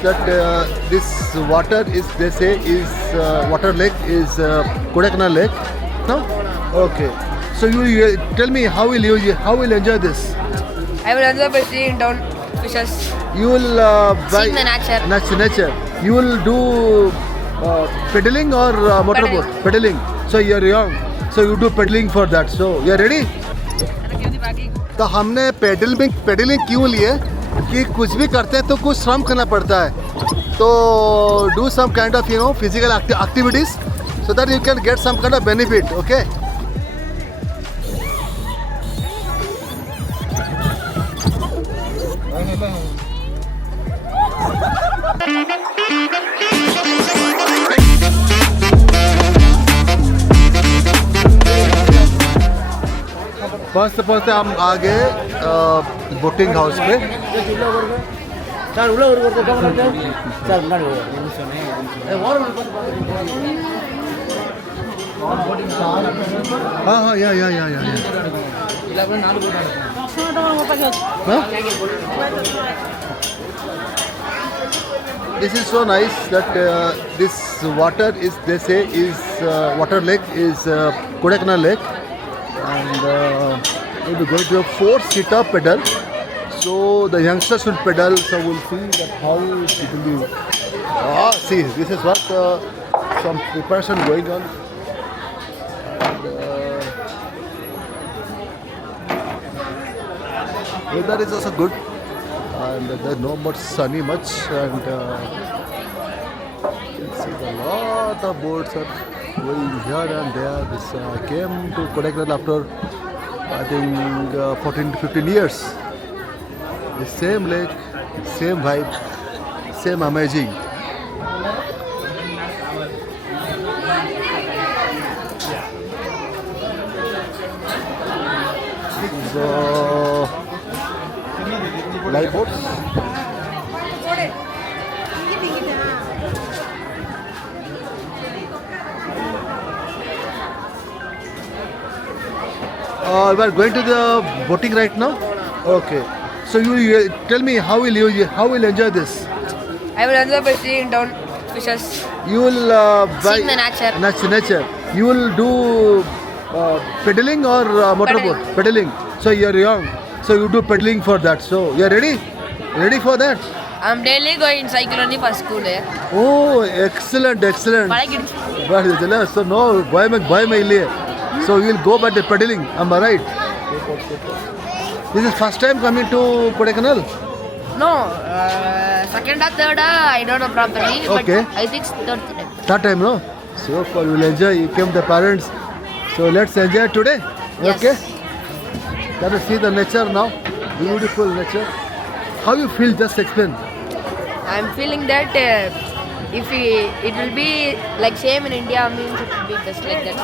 that this water is, they say, is water lake is Kodaikanal lake. No? Okay. So you tell me how will you enjoy this? I will enjoy by seeing down fishes. You will Seeing the nature. Nature. You will do pedaling or motorboat? Pedaling. So you are young. So you do pedaling for that. So you are ready? तो हमने pedalling क्यों लिए कि कुछ भी करते हैं तो कुछ श्रम करना पड़ता है, तो do some kind of physical activities so that you can get some kind of benefit. Okay. पहुँचते हम आ गए बोटिंग हाउस पे. हाँ या This is so nice that this water is, they say, is water lake is Kodaikanal lake, and we'll be going to a 4-seater pedal. So the youngsters will pedal. So we'll see that how it will be. See, this is what some preparation going on. And weather is also good, and there's no much sunny much, and you can see a lot of boats are going here and there. This I came to Kodaikanal after I think 14 to 15 years. The same lake, same vibe, same amazing. So, live boats. We are going to the boating right now. Okay. So you tell me how will you enjoy this? I will enjoy by seeing down fishes. You will Seeing the nature. Nature. You will do pedaling or motorboat? Pedaling. So you are young. So you do pedaling for that. So you are ready? Ready for that? I'm daily going cycle only for school. Oh, excellent. But so no, boy mein liye. So you will go by the pedaling. Am I right? This is first time coming to Kodaikanal? No, second or third, I don't know properly. Okay. But I think third time. That time, no? So far, you will enjoy. You came with the parents. So let's enjoy today. Yes. Okay? Let us see the nature now. Beautiful nature. How you feel? Just explain. I'm feeling that if it will be like same in India, means it will be just like that.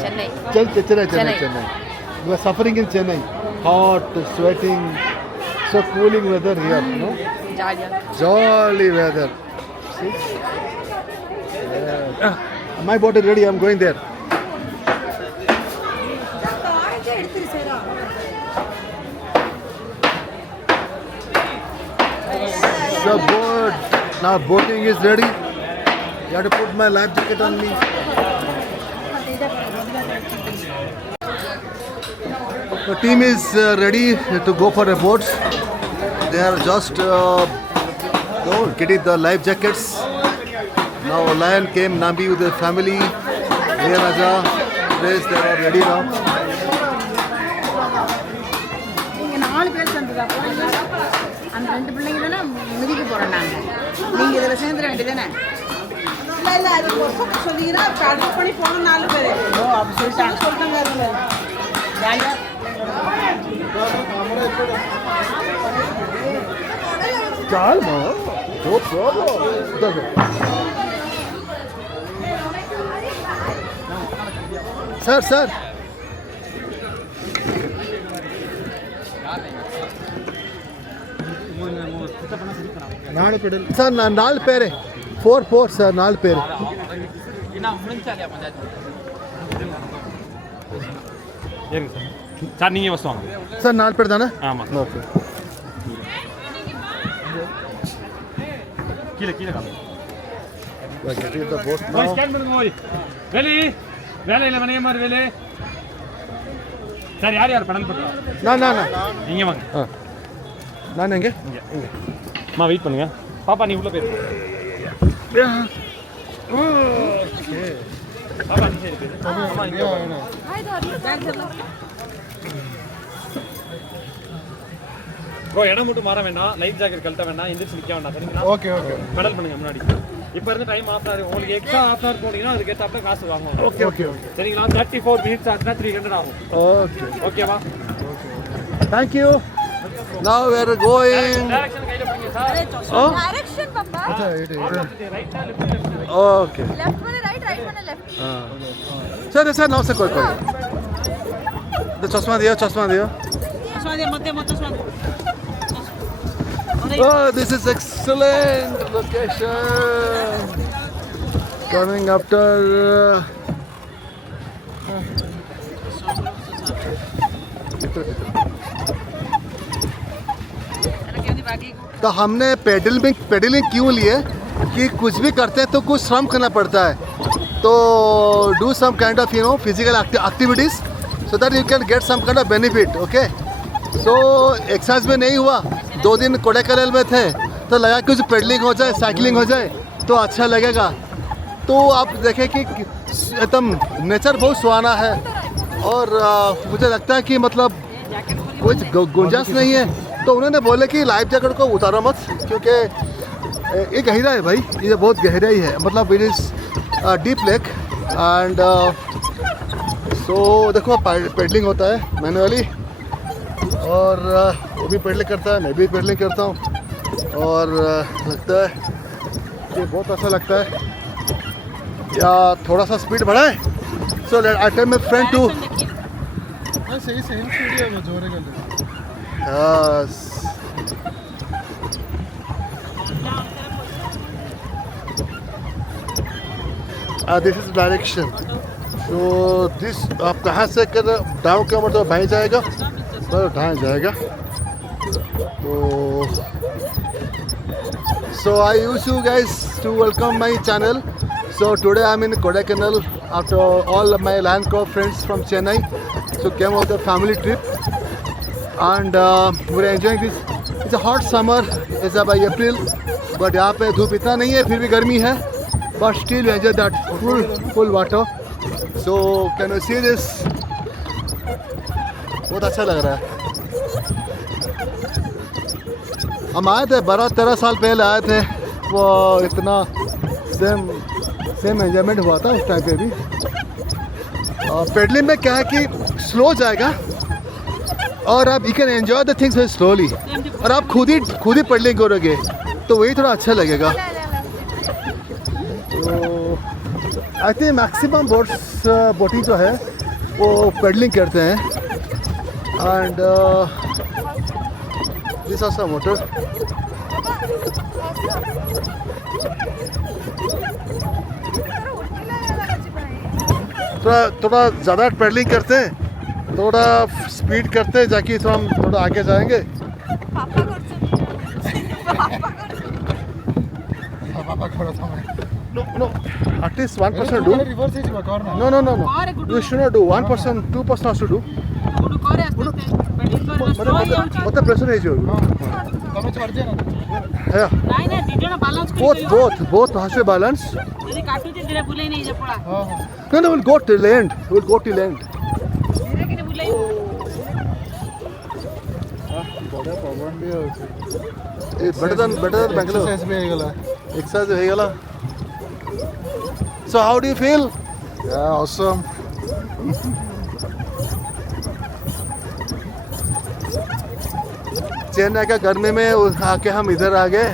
Chennai. You are suffering in Chennai. Hot, sweating, so cooling weather here, no? Jolly weather. See? Yeah. My boat is ready, I'm going there. The boat, now boating is ready. You have to put my life jacket on me. The team is ready to go for the boats. They are just getting the life jackets. Now Lion came, Nambi with the family. Here Raja, Grace, they are ready now. No problem. Sir. Sir, 4 பேரு 4 sir, 4 பேரு. Sir நீங்க first வாங்க sir 4 பேர் தானே? ஆமா. Okay. kile kami. We are getting the boat Boy, now. scan பண்ணுங்க boy. வேலை இல்லை மணியம் மாதிரி வேலை. சார் யார் பணம் பண்ணுறா? ना இங்கே வாங்க. हाँ ना नहीं இங்கே அம்மா வெயிட் பண்ணுங்க. பாப்பா நீ உள்ள போயிரு. பாப்பா நீ சரி போயிரு. அம்மா இங்கே வாங்க. ப்ரோ இடம் மட்டும் மாற வேண்டாம், லைஃப் ஜாக்கெட் கழட்ட வேண்டாம், எந்திரிச்சு நிற்க வேண்டாம், சரிங்களா? ओके ओके பெடல் பண்ணுங்க முன்னாடி. இப்போ இருந்து டைம் ஆஃப் ஆகுது, உங்களுக்கு எக்ஸ்ட்ரா ஆஃப் ஆர் போனீங்கன்னா அதுக்கு ஏற்றாப்புல காசு வாங்குவோம். ओके ओके சரிங்களா? 34 மினிட்ஸ் ஆச்சுன்னா 300 ஆகும். ओके ஓகேவா? Thank you now we are going direction கையில பண்ணுங்க சார். oh डायरेक्शन पापा ரைட்டா லெஃப்ட் ओके लेफ्ट वाले राइट वाले लेफ्ट हाँ सर नाव से कोई तो चश्मा दियो oh this is excellent location coming after तो हमने पेडलिंग क्यों लिए कि कुछ भी करते हैं तो कुछ श्रम करना पड़ता है तो do some kind of physical activities so that you can get some kind of benefit okay so exercise में नहीं हुआ 2 दिन कोडाईकनाल में थे तो लगा कि कुछ पेडलिंग हो जाए साइकिलिंग हो जाए तो अच्छा लगेगा तो आप देखें कि एकदम नेचर बहुत सुहाना है और मुझे लगता है कि मतलब कुछ गुंजाइश नहीं है तो उन्होंने बोले कि लाइफ जैकेट को उतारो मत क्योंकि ये गहरा है भाई ये बहुत गहराई है मतलब it is deep lake and so देखो पेडलिंग होता है मैनुअली और वो भी पेडलिंग करता है मैं भी पेडलिंग करता हूँ और लगता है ये बहुत अच्छा लगता है या थोड़ा सा स्पीड बढ़ाए so I tell my friend to सही से हिल सीढ़ी है जोरे कर Yes. This is direction. So this आप कहाँ से कर डाउन का मतलब भाई जाएगा तो ढाई जाएगा तो so I use you guys to welcome my channel. So today I'm in Kodaikanal after all of my Landco friends from Chennai. So came out the family trip. And we're enjoying this. It's a hot summer. It's by April, but यहाँ पे धूप इतना नहीं है, फिर भी गर्मी है. But still we enjoy that full water. So can you see this? बहुत अच्छा लग रहा है. हम आए थे 12-13 साल पहले आए थे. वो इतना सेम एंजॉयमेंट हुआ था उस टाइम पे भी. पेडलिंग में क्या है कि स्लो जाएगा और आप you can enjoy the things very slowly और आप खुद ही पेडलिंग करोगे तो वही थोड़ा अच्छा लगेगा तो आई थिंक मैक्सिमम बोटिंग जो है वो पेडलिंग करते हैं and this are some water थोड़ा ज़्यादा पेडलिंग करते हैं थोड़ा स्पीड करते हैं जाके तो हम थोड़ा आगे जाएंगे पापा खड़ा था मैं no at least 1% do reverse ही चला कर ना no you should not do 1% 2% has to do मतलब प्रेशर है जो તમે ચડ જાય ને yeah ନାଇଁ ନାଇଁ ଦି ଜଣ balance both has to balance ଯଦି କାଟୁଛି ଧୀରେ ବୁଲେଇ ନେଇ ଯା ପଳା हां हां no we'll go till the end ଧୀରେ କିନି ବୁଲେଇ बड़ा पवन भी है better than Bangalore एक्सरसाइज भी ହେଇଗଲା exercise हो गया so how do you feel yeah awesome Chennai का गर्मी में आके हम इधर आ गए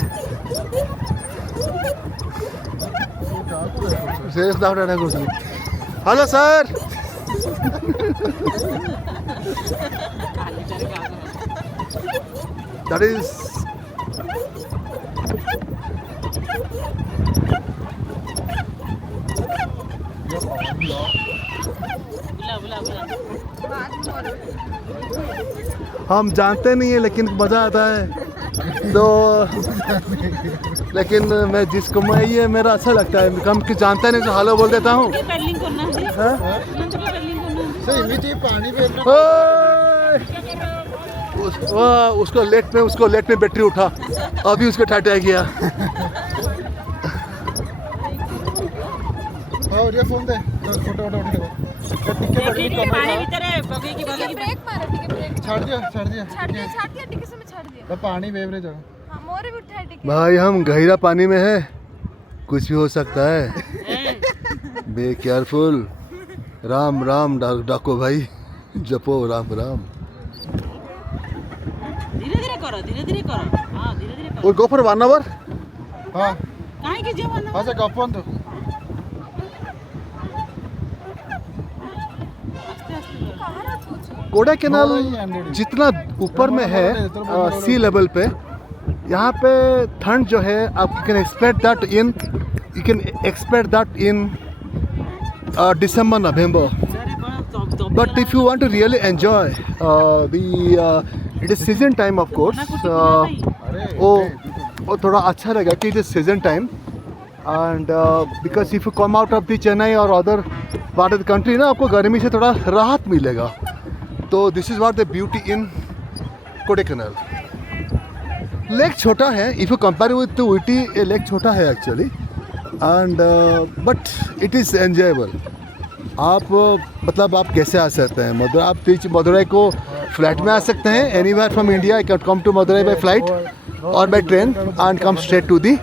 हेलो सर दैट इज बुला हम जानते नहीं है लेकिन मजा आता है तो लेकिन मैं जिसको मैं ये मेरा अच्छा लगता है, कम कि जानता नहीं तो हेलो बोल देता हूँ। पेडलिंग करना है हाँ? पेडलिंग करना है सर इमीडिएटली पानी पे ओए! उसको लेट में बैटरी उठा, अभी उसको टाटा गया। और ये फोन दे फोटो उठा टिक्के ठीक है पानी भीतर है बगे की बगे की ब्रेक मारा ठीक है ब्रेक छाड़ दिया छाड़ दिया टिके से मैं छाड़ दिया तो पानी बेवरेज हो हाँ मोरे भी उठा टिके भाई हम गहरा पानी में है, कुछ भी हो सकता है। Be careful. राम राम डाको भाई, जपो राम राम। धीरे धीरे करो हाँ धीरे करो और गो फॉर 1 hour। हाँ काहे की जे वाला अच्छा गप्पन तो कोडाईकनाल जितना ऊपर में है सी लेवल पे, यहाँ पे ठंड जो है आप can expect that in December November. But if you want to really enjoy it is season time of course. वो थोड़ा अच्छा रहेगा कि it is season time and because if you come out of the Chennai or other part of the country ना, आपको गर्मी से थोड़ा राहत मिलेगा। तो this is what the beauty in Kodaikanal. Lake छोटा है, if you compare with the Ooty, ये लेक छोटा है actually and but it is enjoyable. आप मतलब आप कैसे आ सकते हैं मदुरई, आप मदुरई को फ्लाइट में आ सकते हैं, anywhere from India. I can come to Madurai by flight और by train and come straight to the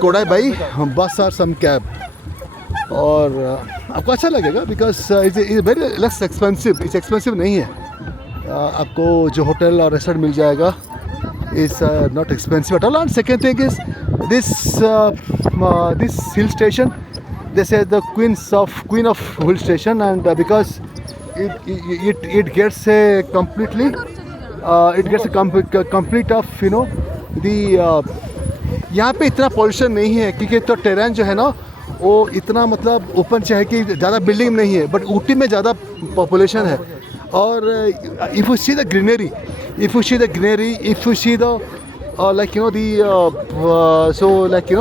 Kodai by bus और सम कैब। और आपको अच्छा लगेगा because it's very less expensive, it's expensive नहीं है। आपको जो होटल और रेस्टोरेंट मिल जाएगा is not expensive at all. And second thing is this hill station, they say the queen of hill station, and because it gets a completely complete of the यहाँ पे इतना pollution नहीं है क्योंकि तो terrain जो है ना वो इतना मतलब ओपन है कि ज़्यादा बिल्डिंग नहीं है, बट ऊटी में ज़्यादा पॉपुलेशन है। और if you see the greenery, if you see the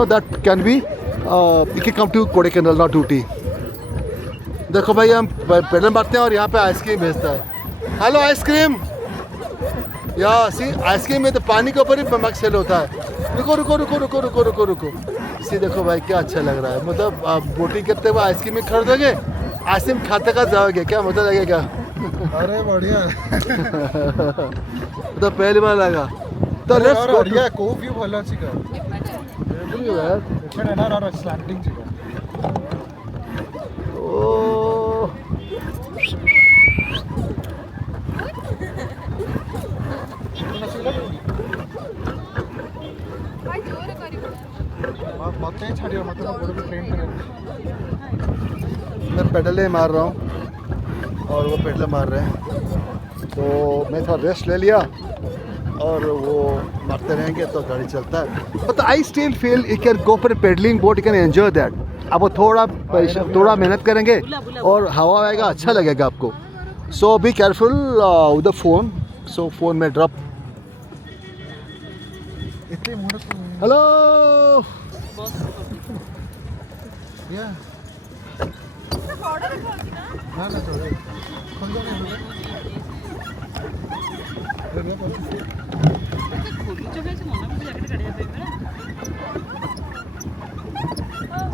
that can be you can come to Kodaikanal, not Ooty. देखो भाई हम पेडल मारते हैं और यहाँ पे आइसक्रीम भेजता है। हेलो आइसक्रीम, या सी आइसक्रीम में तो पानी के ऊपर ही मग सेल होता है। रुको रुको रुको रुको रुको रुको रुको सी देखो भाई क्या अच्छा लग रहा है। मतलब आप बोटिंग करते हुए आइसक्रीम में खरीदोगे, आइसक्रीम खाते का जाओगे, क्या मजा लगेगा। अरे बढ़िया तो पहली बार लगा तो लेट्स गो बढ़िया को व्यू भलो अछि का यार। एखन ना और स्लैंटिंग छी ओ भाई जोर करी मत छाड़ियो मत गोड़ पे ट्रेन करे। मैं पेडल मार रहा हूँ और वो पेडल मार रहे हैं, तो मैं थोड़ा रेस्ट ले लिया और वो मारते रहेंगे तो गाड़ी चलता है। But I still feel you can go for pedalling boat, you can enjoy that. अब वो थोड़ा मेहनत करेंगे और हवा आएगा, अच्छा लगेगा आपको। So be careful with the phone, so phone में ड्रॉप। इतने मोड़ हेलो या ऑर्डर रखा कि ना ना ना छोड़ खोल दो नहीं खोली चले से मना मुझे जैकेट काढ़िया पे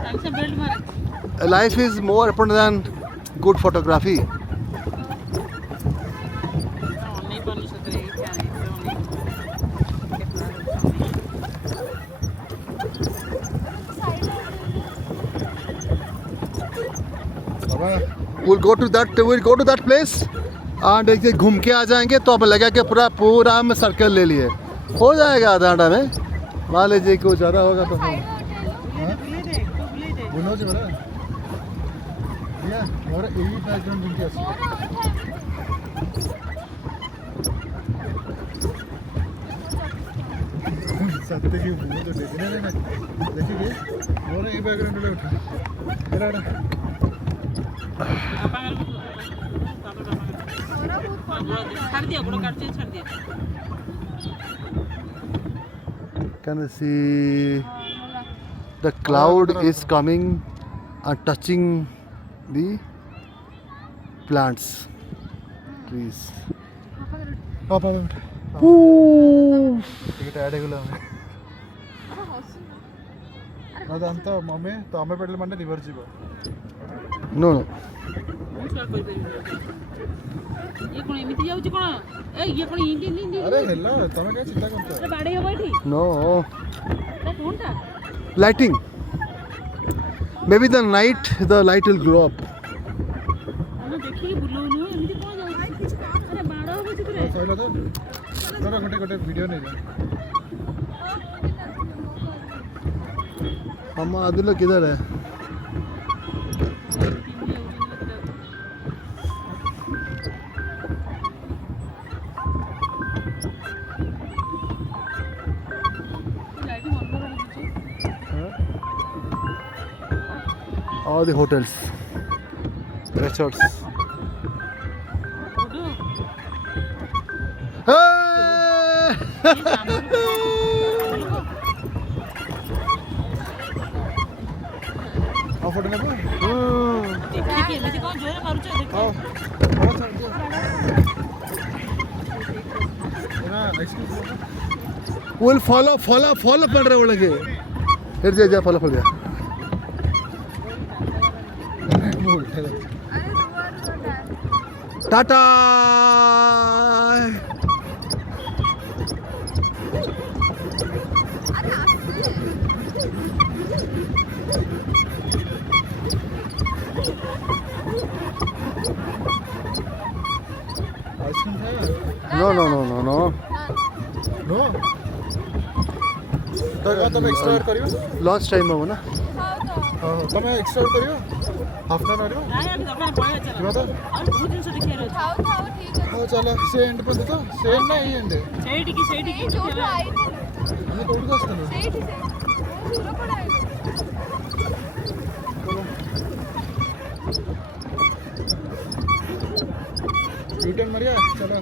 टाइम से बेल्ट मार। Life is more important then good photography. नहीं बन सकते क्या we'll go to that place and एक घूम के आ जाएंगे तो अब लगा कि पूरा हम सर्कल ले लिए, हो जाएगा आधा घंटा में। मान लीजिए कुछ ज़्यादा होगा तो बुनो जी बड़ा या और एवी बैकग्राउंड जिनकी अछि सत्य की बुनो तो देखने में ना देखिए और ए बैकग्राउंड ले उठा मेरा छाड़ दिया, गोड़ काट दिया, छाड़ दिया। Can you see the cloud is coming and touching the plants, trees. Ooh. అదంతా మమ్మీ తమ్మ పెట్టమంటే రివర్స్ ఇవ్వ No, no. ये कौन एमिति जाउची कोन ए ये कोन इंडी इंडी అరే హెల్లో తమ కా చిత్తా కొంత अरे बाड़े हो बैठी No. A कोनटा Lighting. Maybe the night the light will grow up. हम देखि बुलोनु एमिति कोन जाउची अरे बाड़ा हो बैठी रे ସଇଲା ତ କର ଗୋଟେ ଗୋଟେ ଭିଡିଓ ନେଇ ଯା अम्मा अदिल किधर है? All the hotels, resorts. ఆ ఫోటో నెబు देखि एमिति कोन जोरे मारुछ देखो ना एक्सक्यूज Will follow पड़ रहे ಒಳಗೆ. हिट जा follow जा. टाटा. आइसक्रीम है No. नो तो तब एक्स्ट्रा ऐड करियो लॉन्च टाइम हो ना. हां तब एक्स्ट्रा ऐड करियो हाफ एन आवर नाय अभी दकान पळे चला किवा तो और बहुत दिन से देखि रहल खाओ खाओ ठीक है हां चला से एंड पर तो से एंड नहीं एंड सैडी की ये जोटू आई थे ये तोड़ दस्तनो सेठी से पूरा पड़ा है यूटर्न मरिया चलो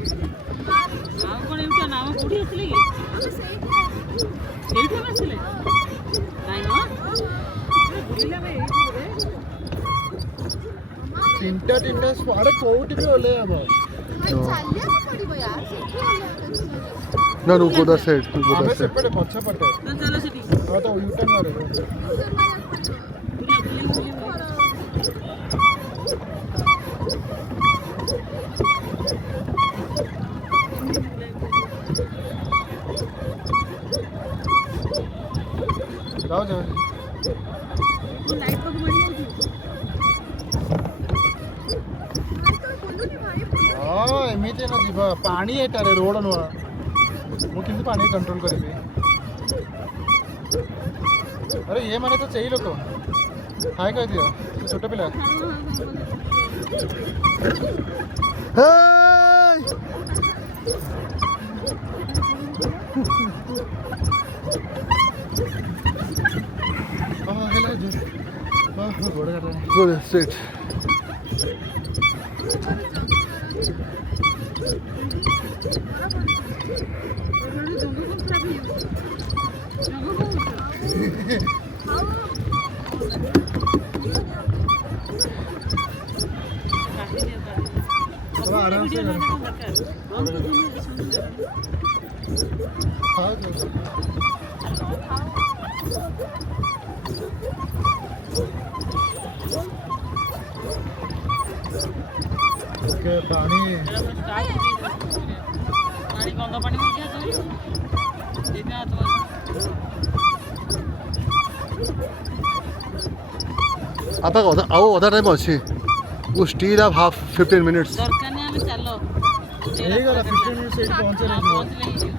नाम कोन एमिति नाम कोठी असले की हमें सही है सेठी में असले नाय ना बुलिला में एठी रे तीनटा स्वारे कोउटी भी ओले अब भाई चालिया को पड़िबो यार सेठी वाला No, go the side. हमें सेपटे पछा पटे तो चलो सेठी हां तो यूटर्न मारे बुला जाओ जाओ वो लाइट को मारी होती हां एमिते ना जीवा पानी एटारे रोड न मु किंतु पानी कंट्रोल करिबे अरे ये माने तो चाहिए लोग हाय कह दिया छोटा पिला Hey! हां हेला जो हां गोड़ काट रहा है Go there, straight. अब आराम से कर हां के पानी पानी गंदा पानी में क्या तो देखना तो आपका other time ଅଛି. We still have 15 minutes. दरकार नहीं हमें चलो यही गला 15 मिनट से पहुंचे रहे पहुंच लेंगे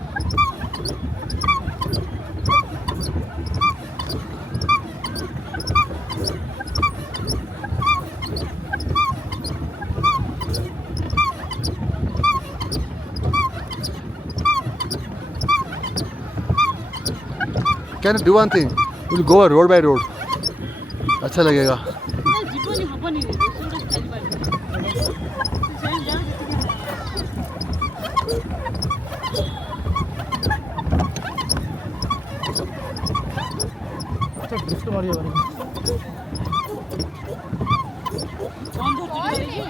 Can you do one thing? We'll go road by road. अच्छा लगेगा. जीवन हबनी रे सोडा चली बारी चल जा अच्छा ड्रिफ्ट मारी होगा कौन धरती की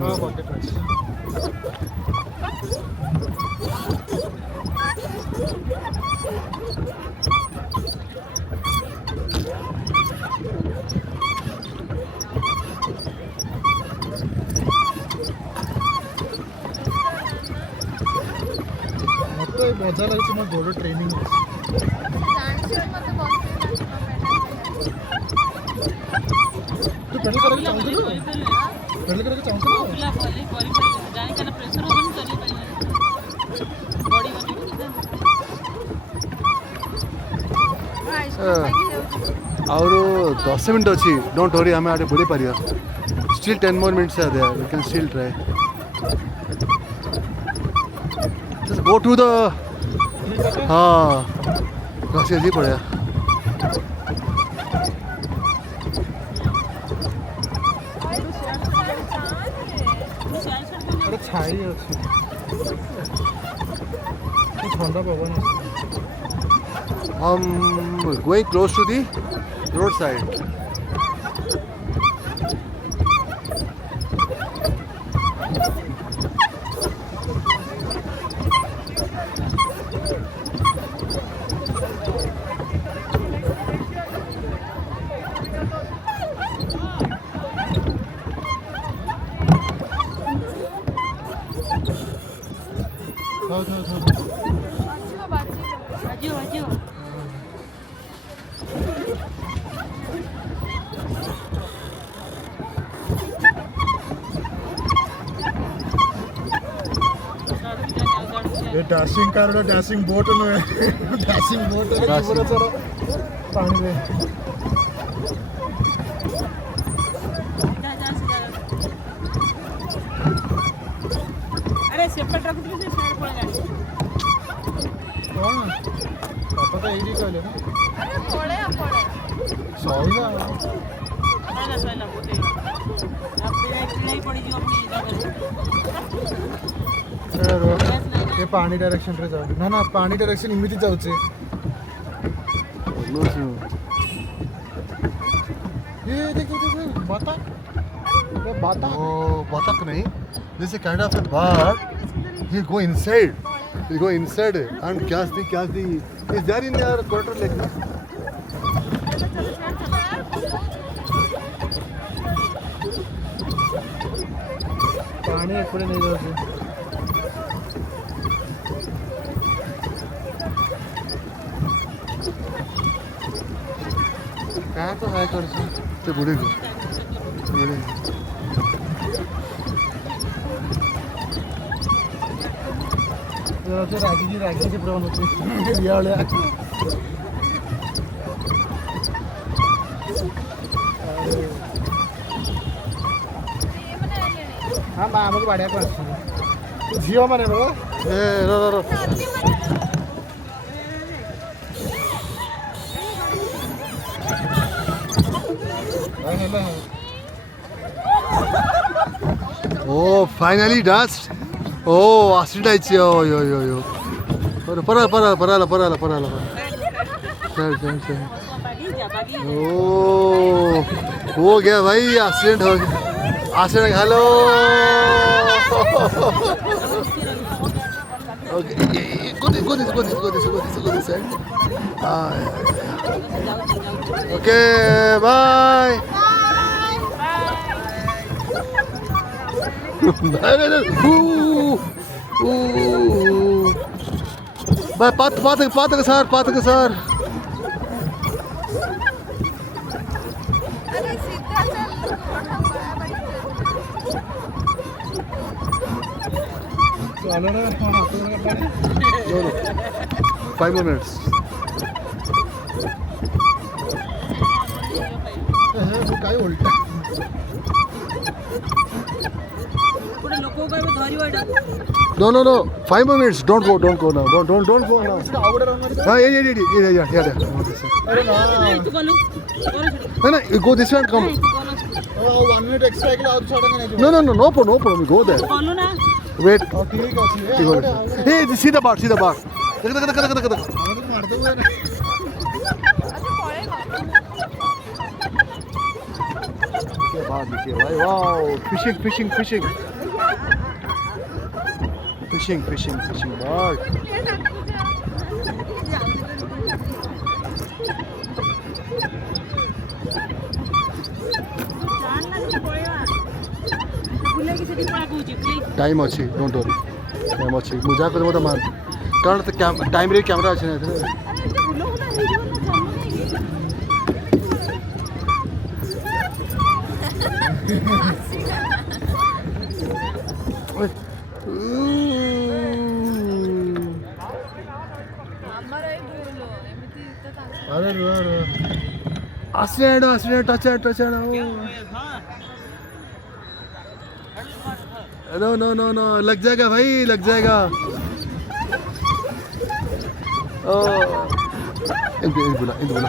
हाँ बर्थडे प्राइस ମୋତେ ମଜା ଲାଗୁଛି ମୋ ଗୋଡ଼ ଟ୍ରେନିଂ ଅଛି ଜାଣିଛ ମତେ ବସିବା ତୁ ପେଡଲ କରିବାକୁ ଚାହୁଁଥିଲୁ ପେଡଲ କରିବାକୁ ଚାହୁଁଥିଲୁ ପିଲା କରିପାରିବେ ଜାଣି କାରଣ ପ୍ରେସର ହବନି କରିପାରିବେନି ବଡି और 10 मिनट अच्छी डोंट वरी हमें आगे बढ़े Pariya still 10 more minutes are there we can still try just go to the हाँ रास्ते जी पड़े अरे छाई ଅଛି ଥଣ୍ଡା ପବନ ଅଛି हम going close to the roadside ବାଜିବ ବାଜିବ ये डैशिंग कार और डैशिंग बोट में डैशिंग बोट है Dashing. पूरा सारा पानी में अरे सेपरेट रखुଥିଲି ସେ ସାଇड ପଳେଇଲାଣି कौन पापा तो यही कहले ना ଆରେ ପଳେଆ ପଳେଆ सहीला ସଇଲା ସଇଲା ବହୁତ ହେଇଗଲା ପଡ଼ିଯିବ ପୁଣି ଜାଗାରେ ये पानी डायरेक्शन रे जाऊ ना ना पानी डायरेक्शन इमिति जाउचे ये देखो देखो बतख ये बतख ओ बतख नहीं this is a kind of a bird he go inside and catch the is there in your quarter lake पानी एपड़े नहीं जाउचे कहाँ तो हाय कर ते बुढ़े को तो रागी से प्रॉब्लम होती है बिया वाले हाँ माँ हमको बढ़िया को झील मैंने बड़ा ए रो Oh, finally dust. Oh, acid आइची yo. परला. चल. Oh, हो गया भाई एक्सीडेंट हो गया. Accident hello. Okay, go this side. Okay, bye. Bye, पातक सर. अरे सीधा चल चलो ना हाँ तो No. 5 more minutes. काय उल्टा ଗୋଟେ ଲୋକକୁ କହିବ ଧରିବ ଏଇଟା No. 5 more minutes. Don't go now. Don't go now. Out run मारी हाँ, ये. अरे ना ତୁ ଗଲୁ No, you go this way and come. ତୁ ଗଲୁ 1 मिनिट एक्स्ट्रा के आउट छोड़ेंगे नहीं No, no problem. We go there. ଗଲୁ ନା Wait. ठीक है Hey, see the bar. हम तो मारते हुए ना अच्छा पळेगा बाहर देखिए भाई, wow fishing fishing fishing fishing fishing fishing bird. Time अच्छी डोंट वरी, टाइम अच्छी मुझे को तो मान कारण तो टाइम रे कैमरा अच्छे नहीं थे। अरे accident accident touch touch no no no no लग जाएगा भाई, लग जाएगा। ओ इनको बोला इनको बोला।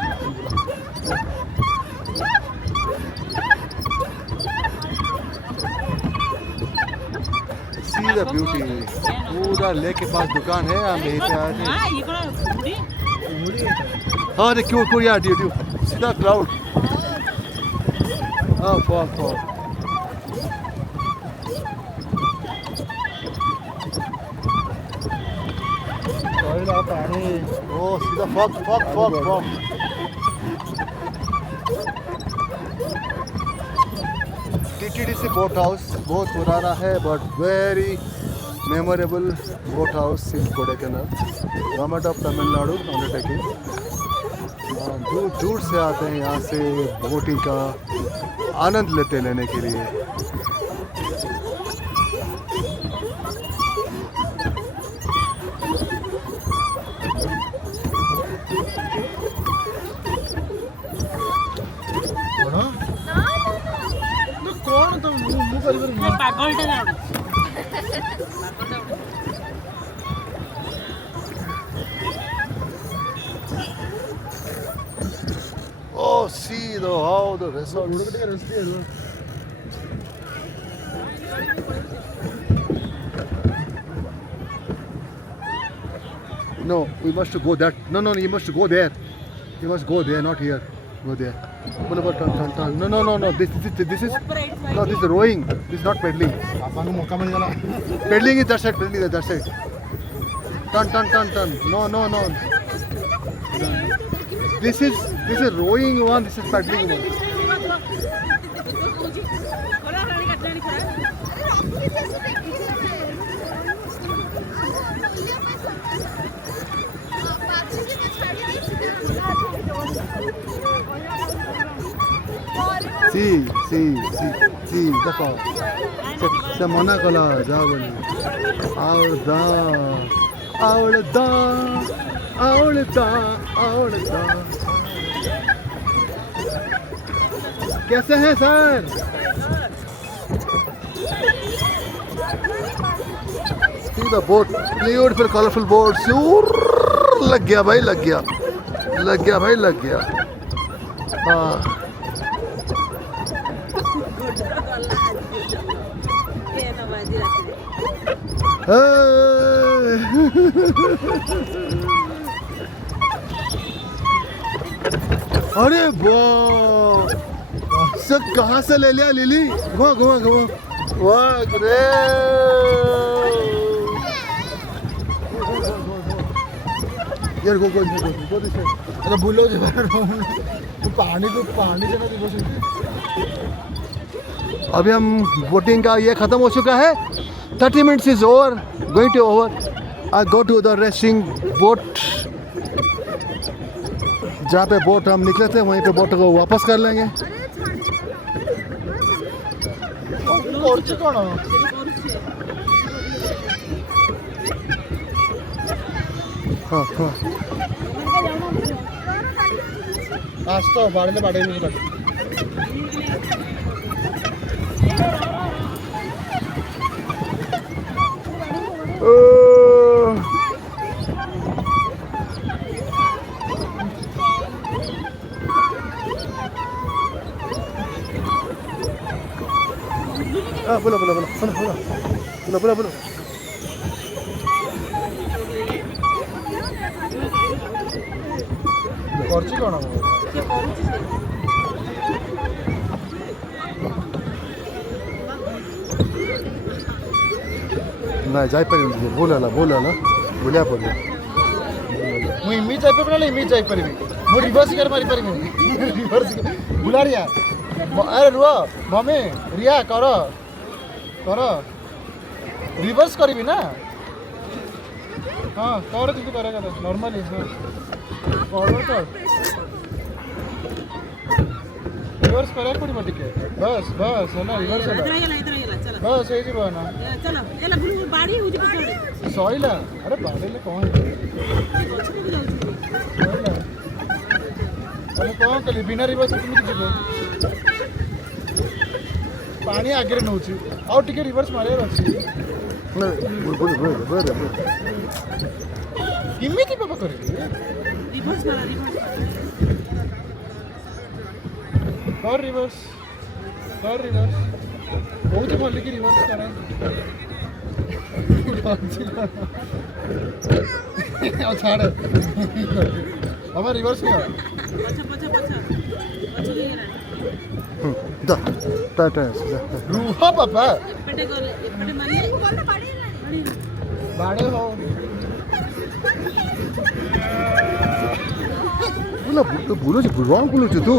सी द ब्यूटी, पूरा लेक के पास दुकान है, हम यहीं पे आए थे। हाँ रे क्यों क्यों यार ड्यू सीधा क्राउड। हाँ फॉग फॉग पानी ओ सीधा fog fog fog fog. TTDC boat house बहुत पुराना है but very memorable boat house in Kodaikanal, government of Tamil Nadu undertaking. दूर दूर से आते हैं यहाँ से बोटिंग का आनंद लेने के लिए। कौन तुम मुंह कर Oh, see how the resort. No, we must go that. No, you must go there. You must go there, not here. Go there. Turn. No. This is no. This is rowing. This is not paddling. अपन को मौका मिल गया। Paddling is that side. Paddling is that side. Turn. No. This is rowing one. This is paddling one. See, देखो से मना कला जा बोली आवड़दा। कैसे हैं sir? See the boat, beautiful colorful boat. लग गया भाई, लग गया। हाँ अरे वाह, सब कहाँ से ले लिया लिली? घुमा वाह यार गो अरे बोलो जो पानी से ना बस। अभी हम बोटिंग का ये ख़त्म हो चुका है। 30 minutes is over, going to over. I go to the resting boat. जहाँ पे बोट हम निकले थे वहीं पे बोट को वापस कर लेंगे। हाँ आज तो बाड़े नहीं लगे। बोलो करची कौन ନାଇଁ ଯାଇପାରିବିନି ଭୁଲ ହେଲା ଭୁଲିଆ ପଡ଼ିବ ମୁଁ ଇମିତି ଯାଇପାରିବି ନହେଲେ ଇମିତି ଯାଇପାରିବି ମୁଁ ରିଭର୍ସ ଗିୟର ମାରିପାରିବିନି ରିଭର୍ସ ବୁଲା ରିଆ ଆରେ ରୁହ ମମି ରିଆ କର ରିଭର୍ସ କରିବି ନା ହଁ କର ଯେମିତି କରିବା କଥା ନର୍ମାଲି ହଁ ଫରୱାର୍ଡ କର ରିଭର୍ସ କରିବାକୁ ପଡ଼ିବ ଟିକେ ବସ୍ ହେଲା ରିଭର୍ସ ହେଲା इधर गेला चलो ବସ୍ ହେଇଯିବ ନା चलो एला बुलु बाड़ी होजी पछोड़े ସଇଲା ଆରେ ବାଡ଼େଇଲେ କ'ଣ ହେଇଯିବ पछको जाउछु ସଇଲା ଆମେ କ'ଣ କଲି ବିନା ରିଭର୍ସ କେମିତି ଯିବ ପାଣି ଆଗରେ ନେଉଛି ଆଉ ଟିକେ ରିଭର୍ସ ମାରିବାର ଅଛି କେମିତି ବାବା କରିବି रिवर्स मारा रिवर्स कर रिवर्स बहुत ही भल की रिवर्स करा छाड़ अब रिवर्स नहीं पछा गेला रूह पापा एपटे मारी बाड़े हो ବୁଲୁଛି ରଙ୍ଗ ବୁଲୁଛୁ ତୁ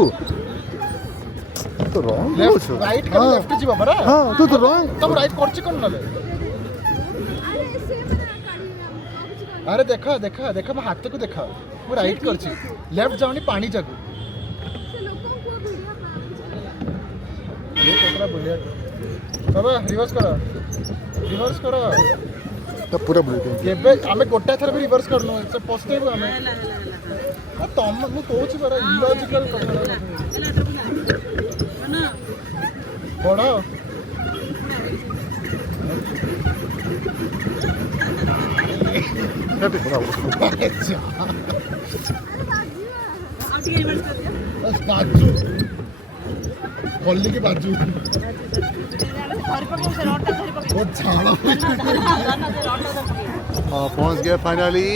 ତ ରଙ୍ଗ ବୁଲୁଛୁ राइट कर लेफ्ट जी बाबा ହଁ ତୁ ତ ରଙ୍ଗ तब राइट करछि कोन नले अरे देखा मैं हाथ को देखा मैं राइट करछि लेफ्ट जावनी पानी जागु ये कतरा बोलिया बाबा रिवर्स करो ତ ପୁରା ବୁଲୁଛୁ केबे आमे गोटा थर भी रिवर्स करनो से पस्तेबो आमे तम मु कहूछि बरा इलॉजिकल कथा ना बड़ा आउट रिवर्स कर दिया बस बाजू खोलने की बाजू धरि पके से रोड धरि पके वो झाड़ा ना रॉड धरि पहुंच गए फाइनली